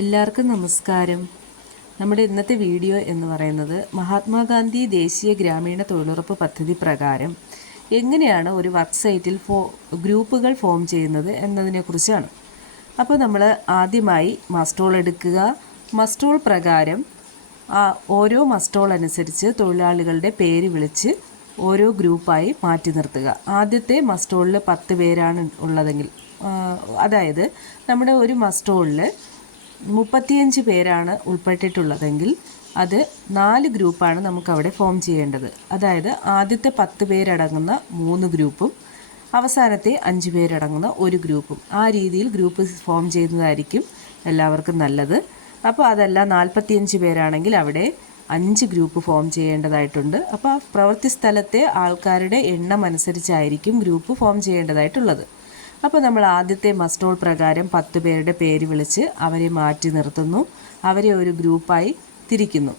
എല്ലാവർക്കും നമസ്കാരം. നമ്മുടെ ഇന്നത്തെ വീഡിയോ എന്ന് പറയുന്നത് മഹാത്മാഗാന്ധി ദേശീയ ഗ്രാമീണ തൊഴിലുറപ്പ് പദ്ധതി പ്രകാരം എങ്ങനെയാണ് ഒരു വർക്ക് സൈറ്റിൽ ഫോ ഗ്രൂപ്പുകൾ ഫോം ചെയ്യുന്നത് എന്നതിനെക്കുറിച്ചാണ്. അപ്പോൾ നമ്മൾ ആദ്യമായി മസ്റ്റോൾ എടുക്കുക. മസ്റ്റോൾ പ്രകാരം ഓരോ മസ്റ്റോൾ അനുസരിച്ച് തൊഴിലാളികളുടെ പേര് വിളിച്ച് ഓരോ ഗ്രൂപ്പായി മാറ്റി നിർത്തുക. ആദ്യത്തെ മസ്റ്റോളിൽ പത്ത് പേരാണ് ഉള്ളതെങ്കിൽ അതായത് നമ്മുടെ ഒരു മസ്റ്റോളിൽ മുപ്പത്തിയഞ്ച് പേരാണ് ഉൾപ്പെട്ടിട്ടുള്ളതെങ്കിൽ അത് നാല് ഗ്രൂപ്പാണ് നമുക്കവിടെ ഫോം ചെയ്യേണ്ടത്. അതായത് ആദ്യത്തെ പത്ത് പേരടങ്ങുന്ന മൂന്ന് ഗ്രൂപ്പും അവസാനത്തെ അഞ്ച് പേരടങ്ങുന്ന ഒരു ഗ്രൂപ്പും. ആ രീതിയിൽ ഗ്രൂപ്പ് ഫോം ചെയ്യുന്നതായിരിക്കും എല്ലാവർക്കും നല്ലത്. അപ്പോൾ അതല്ല നാൽപ്പത്തിയഞ്ച് പേരാണെങ്കിൽ അവിടെ അഞ്ച് ഗ്രൂപ്പ് ഫോം ചെയ്യേണ്ടതായിട്ടുണ്ട്. അപ്പോൾ പ്രവൃത്തി സ്ഥലത്തെ ആൾക്കാരുടെ എണ്ണം അനുസരിച്ചായിരിക്കും ഗ്രൂപ്പ് ഫോം ചെയ്യേണ്ടതായിട്ടുള്ളത്. അപ്പോൾ നമ്മൾ ആദ്യത്തെ മസ്റ്റോൾ പ്രകാരം പത്ത് പേരുടെ പേര് വിളിച്ച് അവരെ മാറ്റി നിർത്തുന്നു. അവരെ ഒരു ഗ്രൂപ്പായി തിരിക്കുന്നു.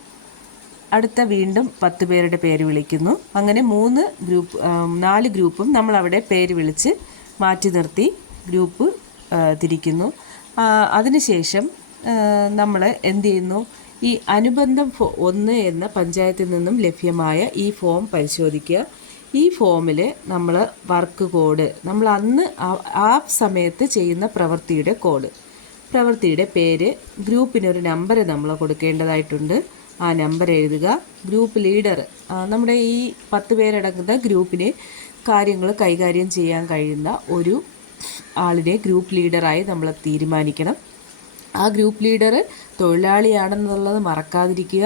അടുത്ത വീണ്ടും പത്ത് പേരുടെ പേര് വിളിക്കുന്നു. അങ്ങനെ മൂന്ന് ഗ്രൂപ്പ് നാല് ഗ്രൂപ്പും നമ്മൾ അവിടെ പേര് വിളിച്ച് മാറ്റി നിർത്തി ഗ്രൂപ്പ് തിരിക്കുന്നു. അതിനുശേഷം നമ്മൾ എന്ത് ചെയ്യുന്നു? ഈ അനുബന്ധം ഒന്ന് എന്ന പഞ്ചായത്തിൽ നിന്നും ലഭ്യമായ ഈ ഫോം പരിശോധിക്കുക. ഈ ഫോമിൽ നമ്മൾ വർക്ക് കോഡ് നമ്മൾ അന്ന് ആ- സമയത്ത് ചെയ്യുന്ന പ്രവൃത്തിയുടെ കോഡ് പ്രവൃത്തിയുടെ പേര് ഗ്രൂപ്പിനൊരു നമ്പർ നമ്മൾ കൊടുക്കേണ്ടതായിട്ടുണ്ട്. ആ നമ്പർ എഴുതുക ഗ്രൂപ്പ് ലീഡർ നമ്മുടെ ഈ പത്ത് പേരടങ്ങുന്ന ഗ്രൂപ്പിനെ കാര്യങ്ങൾ കൈകാര്യം ചെയ്യാൻ കഴിയുന്ന ഒരു ആളിനെ ഗ്രൂപ്പ് ലീഡറായി നമ്മൾ തീരുമാനിക്കണം. ആ ഗ്രൂപ്പ് ലീഡർ തൊഴിലാളിയാണെന്നുള്ളത് മറക്കാതിരിക്കുക.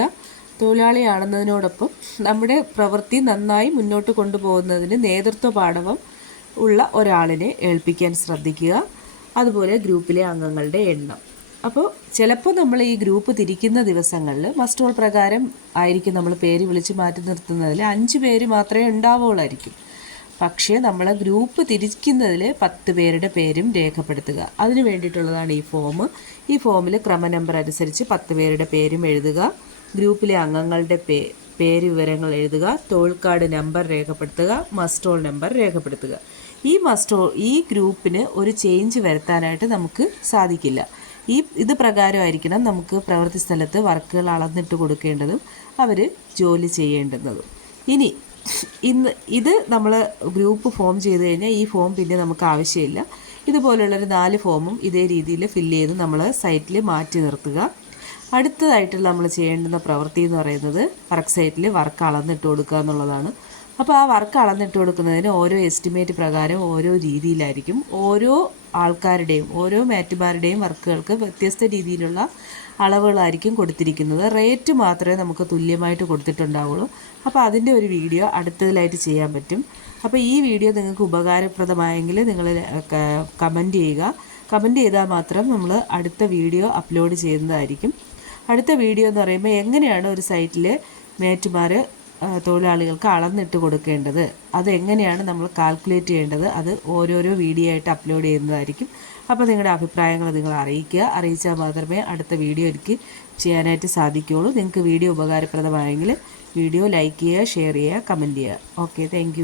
തൊഴിലാളിയാണെന്നതിനോടൊപ്പം നമ്മുടെ പ്രവൃത്തി നന്നായി മുന്നോട്ട് കൊണ്ടുപോകുന്നതിന് നേതൃത്വ പാഠവം ഉള്ള ഒരാളിനെ ഏൽപ്പിക്കാൻ ശ്രദ്ധിക്കുക. അതുപോലെ ഗ്രൂപ്പിലെ അംഗങ്ങളുടെ എണ്ണം. അപ്പോൾ ചിലപ്പോൾ നമ്മൾ ഈ ഗ്രൂപ്പ് തിരിക്കുന്ന ദിവസങ്ങളിൽ മസ്റ്റോൾ പ്രകാരം ആയിരിക്കും നമ്മൾ പേര് വിളിച്ച് മാറ്റി നിർത്തുന്നതിൽ അഞ്ച് പേര് മാത്രമേ ഉണ്ടാവുകയുള്ളായിരിക്കും. പക്ഷേ നമ്മൾ ഗ്രൂപ്പ് തിരിക്കുന്നതിൽ പത്ത് പേരുടെ പേരും രേഖപ്പെടുത്തുക. അതിന് വേണ്ടിയിട്ടുള്ളതാണ് ഈ ഫോം. ഈ ഫോമിൽ ക്രമ നമ്പർ അനുസരിച്ച് പത്ത് പേരുടെ പേരും എഴുതുക. ഗ്രൂപ്പിലെ അംഗങ്ങളുടെ പേ പേര് വിവരങ്ങൾ എഴുതുക തൊഴിൽ കാർഡ് നമ്പർ രേഖപ്പെടുത്തുക മസ്റ്റോൾ നമ്പർ രേഖപ്പെടുത്തുക. ഈ മസ്റ്റോൾ ഈ ഗ്രൂപ്പിന് ഒരു ചേഞ്ച് വരുത്താനായിട്ട് നമുക്ക് സാധിക്കില്ല. ഈ ഇത് പ്രകാരമായിരിക്കണം നമുക്ക് പ്രവൃത്തി സ്ഥലത്ത് വർക്കുകൾ അളന്നിട്ട് കൊടുക്കേണ്ടതും അവർ ജോലി ചെയ്യേണ്ടുന്നതും. ഇനി ഇന്ന് ഇത് നമ്മൾ ഗ്രൂപ്പ് ഫോം ചെയ്ത് കഴിഞ്ഞാൽ ഈ ഫോം പിന്നെ നമുക്ക് ആവശ്യമില്ല. ഇതുപോലുള്ളൊരു നാല് ഫോമും ഇതേ രീതിയിൽ ഫില്ല് ചെയ്ത് നമ്മൾ സൈറ്റിൽ മാറ്റി നിർത്തുക. അടുത്തതായിട്ട് നമ്മൾ ചെയ്യേണ്ടുന്ന പ്രവൃത്തി എന്ന് പറയുന്നത് വർക്ക് സൈറ്റിൽ വർക്ക് അളന്നിട്ട് കൊടുക്കുക എന്നുള്ളതാണ്. അപ്പോൾ ആ വർക്ക് അളന്നിട്ട് കൊടുക്കുന്നതിന് ഓരോ എസ്റ്റിമേറ്റ് പ്രകാരം ഓരോ രീതിയിലായിരിക്കും. ഓരോ ആൾക്കാരുടെയും ഓരോ മാറ്റുമാരുടെയും വർക്കുകൾക്ക് വ്യത്യസ്ത രീതിയിലുള്ള അളവുകളായിരിക്കും കൊടുത്തിരിക്കുന്നത്. റേറ്റ് മാത്രമേ നമുക്ക് തുല്യമായിട്ട് കൊടുത്തിട്ടുണ്ടാവുള്ളൂ. അപ്പോൾ അതിന്റെ ഒരു വീഡിയോ അടുത്തതിലായിട്ട് ചെയ്യാൻ പറ്റും. അപ്പോൾ ഈ വീഡിയോ നിങ്ങൾക്ക് ഉപകാരപ്രദമായെങ്കിൽ നിങ്ങൾ കമന്റ് ചെയ്യുക. കമന്റ് ചെയ്താൽ മാത്രം നമ്മൾ അടുത്ത വീഡിയോ അപ്ലോഡ് ചെയ്യുന്നതായിരിക്കും. അടുത്ത വീഡിയോ എന്ന് പറയുമ്പോൾ എങ്ങനെയാണ് ഒരു സൈറ്റിൽ മേറ്റുമാർ തൊഴിലാളികൾക്ക് അളന്നിട്ട് കൊടുക്കേണ്ടത്? അത് എങ്ങനെയാണ് നമ്മൾ കാൽക്കുലേറ്റ് ചെയ്യേണ്ടത്? അത് ഓരോരോ വീഡിയോ ആയിട്ട് അപ്ലോഡ് ചെയ്യുന്നതായിരിക്കും. അപ്പോൾ നിങ്ങളുടെ അഭിപ്രായങ്ങൾ നിങ്ങൾ അറിയിക്കുക. അറിയിച്ചാൽ മാത്രമേ അടുത്ത വീഡിയോ എനിക്ക് ചെയ്യാനായിട്ട് സാധിക്കുകയുള്ളൂ. നിങ്ങൾക്ക് വീഡിയോ ഉപകാരപ്രദമായെങ്കിൽ വീഡിയോ ലൈക്ക് ചെയ്യുക ഷെയർ ചെയ്യുക കമന്റ് ചെയ്യുക. Okay thank